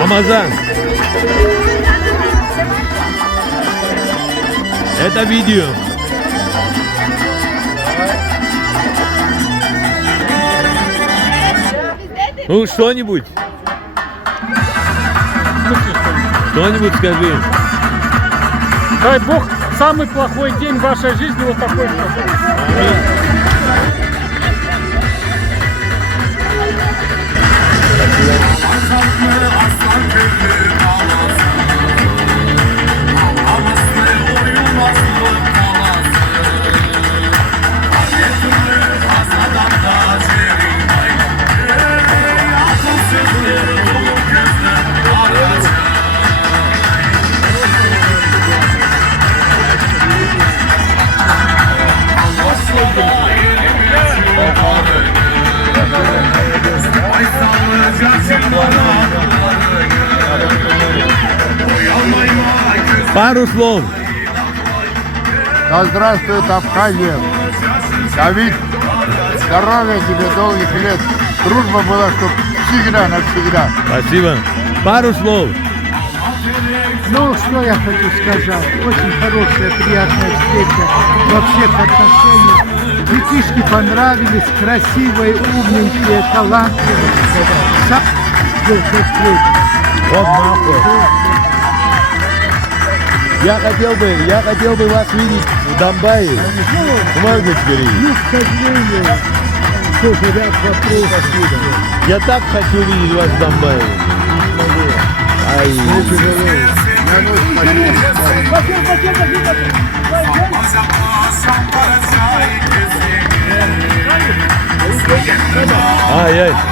Рамазан. Это видео. Ну, что-нибудь. Что-нибудь скажи. Дай Бог, самый плохой день в вашей жизни вот такой. Пару слов. Да здравствует Абхазия. Давид, здоровья тебе, долгих лет. Дружба была, чтоб всегда, навсегда. Спасибо. Пару слов. Ну, что я хочу сказать. Очень хорошая, приятная встреча во всех отношениях. Детишки понравились, красивые, умненькие, талантливые. Сам был встреча. Вот нахуй. Я хотел бы вас видеть в Донбассе. Можно теперь? Ну, к сожалению, тоже ряд вопросов. Я так хочу видеть вас в Донбассе. Ай, ай, ай.